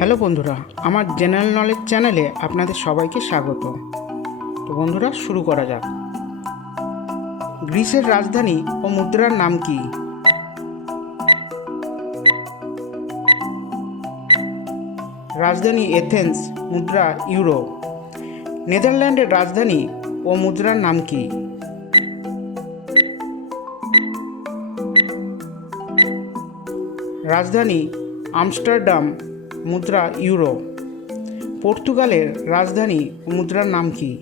Hello বন্ধুরা, আমার general knowledge চ্যানেলে আপনাদের সবাইকে স্বাগত। তো বন্ধুরা, শুরু করা যাক। গ্রিসের রাজধানী ও মুদ্রার নাম কি? রাজধানী এথেন্স, মুদ্রা ইউরো নেদারল্যান্ডের রাজধানী ও মুদ্রার নাম কি? রাজধানী আমস্টারডাম মুদ্রা ইউরো। পর্তুগালের রাজধানী ও মুদ্রার নাম কি?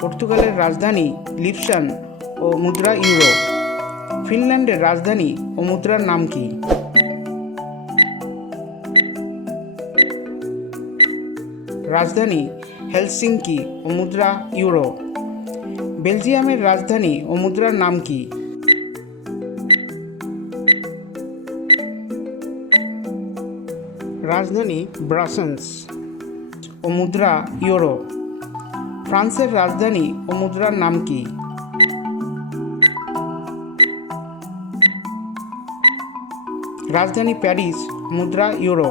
পর্তুগালের রাজধানী লিপসান ও মুদ্রা ইউরো। ফিনল্যান্ডের রাজধানী ও মুদ্রার নাম কি? রাজধানী হেলসিঙ্কি ও মুদ্রা ইউরো। বেলজিয়ামের রাজধানী ও মুদ্রার নাম কি? রাজধানী ব্রাসেন্স ও মুদ্রা ইউরো। ফ্রান্সের রাজধানী ও মুদ্রার নাম কি? রাজধানী প্যারিস, মুদ্রা ইউরো।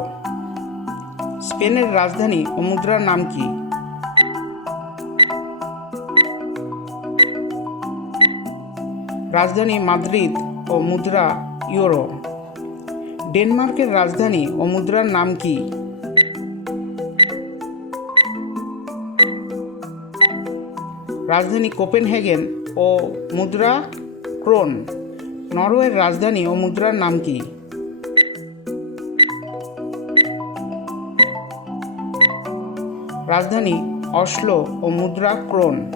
স্পেনের রাজধানী ও মুদ্রার নাম কি? রাজধানী মাদ্রিদ ও মুদ্রা ইউরো। ডেনমার্কের রাজধানী ও মুদ্রার নাম কি? রাজধানী কোপেনহেগেন ও মুদ্রা ক্রোন, নরওয়ের রাজধানী ও মুদ্রার নাম কি? রাজধানী অসলো ও মুদ্রা ক্রোন,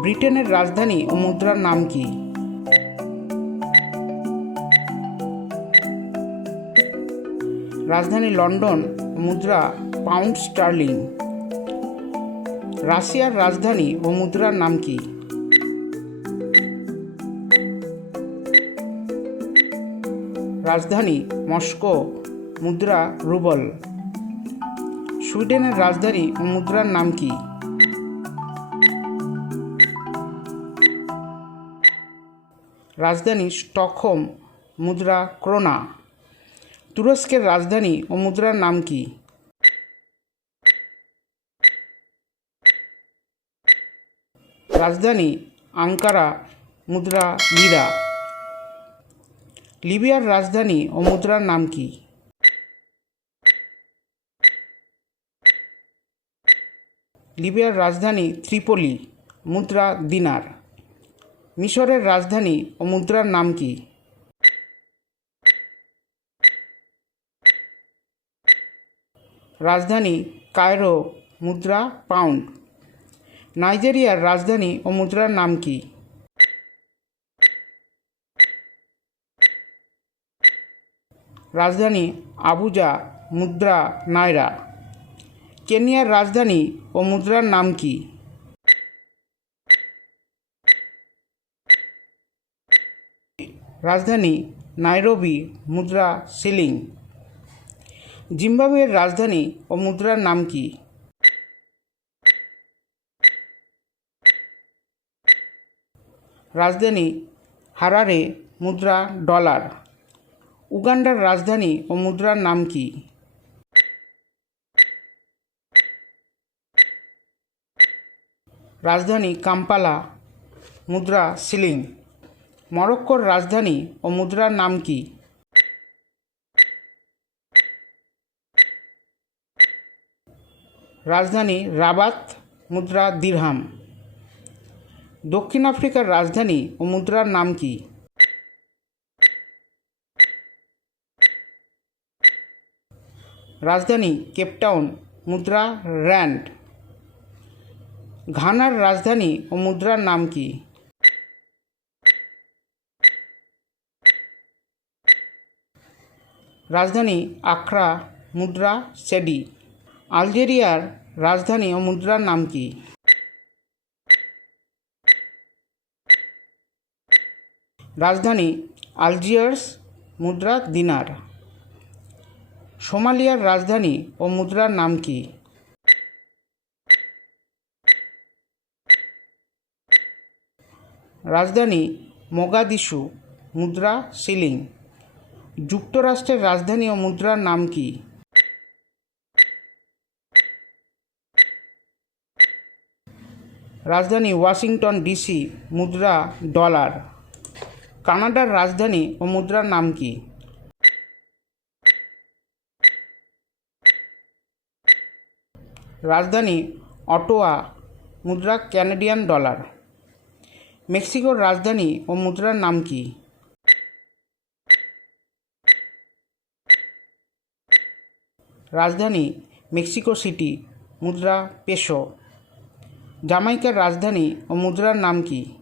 ব্রিটেনের রাজধানী ও মুদ্রার নাম কি? রাজধানী লন্ডন, মুদ্রা পাউন্ড স্টার্লিং। রাশিয়ার রাজধানী ও মুদ্রার নাম কি? রাজধানী মস্কো, মুদ্রা রুবল। সুইডেনের রাজধানী ও মুদ্রার নাম কি? রাজধানী স্টকহোম, মুদ্রা ক্রোনা। তুরস্কের রাজধানী ও মুদ্রার নাম কি? রাজধানী আঙ্কারা, মুদ্রা লিরা। লিবিয়ার রাজধানী ও মুদ্রার নাম কি? লিবিয়ার রাজধানী ত্রিপলি, মুদ্রা দিনার। মিশরের রাজধানী ও মুদ্রার নাম কি? রাজধানী কায়রো, মুদ্রা পাউন্ড। নাইজেরিয়ার রাজধানী ও মুদ্রার নাম কি? রাজধানী আবুজা, মুদ্রা নায়রা কেনিয়ার রাজধানী ও মুদ্রার নাম কি? রাজধানী নাইরোবি, মুদ্রা, সিলিং। জিম্বাবুয়ের রাজধানী ও মুদ্রার নাম কি? রাজধানী হারারে, মুদ্রা, ডলার। উগান্ডার রাজধানী ও মুদ্রার নাম কি? রাজধানী কাম্পালা, মুদ্রা, সিলিং। মরক্কোর রাজধানী ও মুদ্রার নাম কি? রাজধানী রাবাত, মুদ্রা দিরহাম। দক্ষিণ আফ্রিকার রাজধানী ও মুদ্রার নাম কি? রাজধানী কেপটাউন মুদ্রা র্যান্ড। ঘানার রাজধানী ও মুদ্রার নাম কি? রাজধানী আক্রা মুদ্রা, সেডি। আলজেরিয়ার রাজধানী ও মুদ্রার নাম কি? রাজধানী আলজিয়ার্স মুদ্রা দিনার। সোমালিয়ার রাজধানী ও মুদ্রার নাম কি? রাজধানী মোগাদিশু মুদ্রা সিলিং। যুক্তরাষ্ট্রের রাজধানী ও মুদ্রার নাম কি? রাজধানী ওয়াশিংটন ডিসি মুদ্রা ডলার। কানাডার রাজধানী ও মুদ্রার নাম কি? রাজধানী অটোয়া, মুদ্রা ক্যানাডিয়ান ডলার। মেক্সিকোর রাজধানী ও মুদ্রার নাম কি? রাজধানী মেক্সিকো সিটি, মুদ্রা পেসো জামাইকার রাজধানী ও মুদ্রার নাম কি?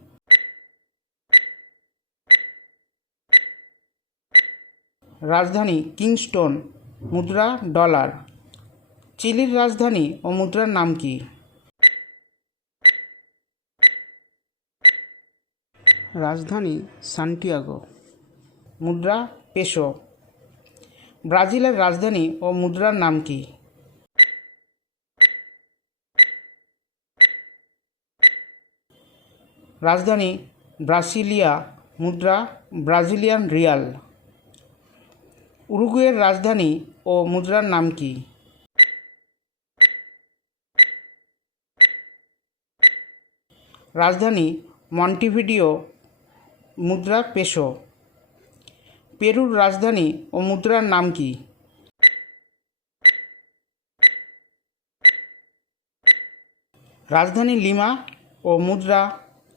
রাজধানী কিংস্টোন, মুদ্রা, ডলার। চিলির রাজধানী ও মুদ্রার নাম কি? রাজধানী সান্টিয়াগো। মুদ্রা, পেশো। ব্রাজিলের রাজধানী ও মুদ্রার নাম কি? রাজধানী ব্রাসিলিয়া, মুদ্রা ব্রাজিলিয়ান রিয়াল। উরুগুয়ের রাজধানী ও মুদ্রার নাম কি? রাজধানী মন্টিভিডিও, মুদ্রা পেশো। পেরুর রাজধানী ও মুদ্রার নাম কি? রাজধানী লিমা ও মুদ্রা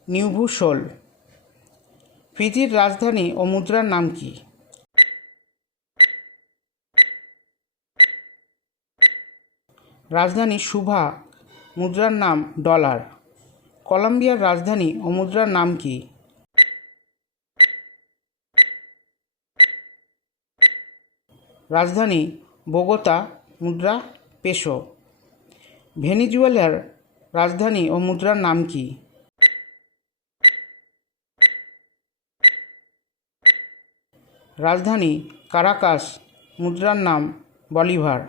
নিউভু সোল ফিজির রাজধানী ও মুদ্রার নাম কি? রাজধানী সুভা, মুদ্রার নাম ডলার। কলম্বিয়ার রাজধানী ও মুদ্রার নাম কি? রাজধানী বোগোতা, মুদ্রা পেসো ভেনিজুয়েলার রাজধানী ও মুদ্রার নাম কি? রাজধানী কারাকাস, মুদ্রার নাম বলিভার।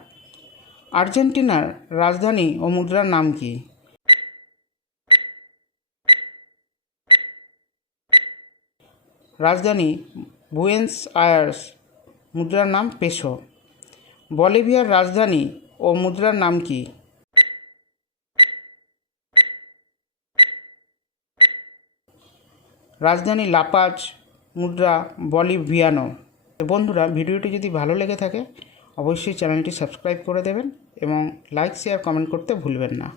আর্জেন্টিনার রাজধানী ও মুদ্রার নাম কি? রাজধানী বুয়েন্স আয়ার্স, মুদ্রার নাম পেশো। বলিভিয়ার রাজধানী ও মুদ্রার নাম কি? রাজধানী লাপাজ, মুদ্রা বলিভিয়ানো। বন্ধুরা, ভিডিওটি যদি ভালো লেগে থাকে, অবশ্যই চ্যানেলটি সাবস্ক্রাইব করে দেবেন এবং লাইক, শেয়ার, কমেন্ট করতে ভুলবেন না।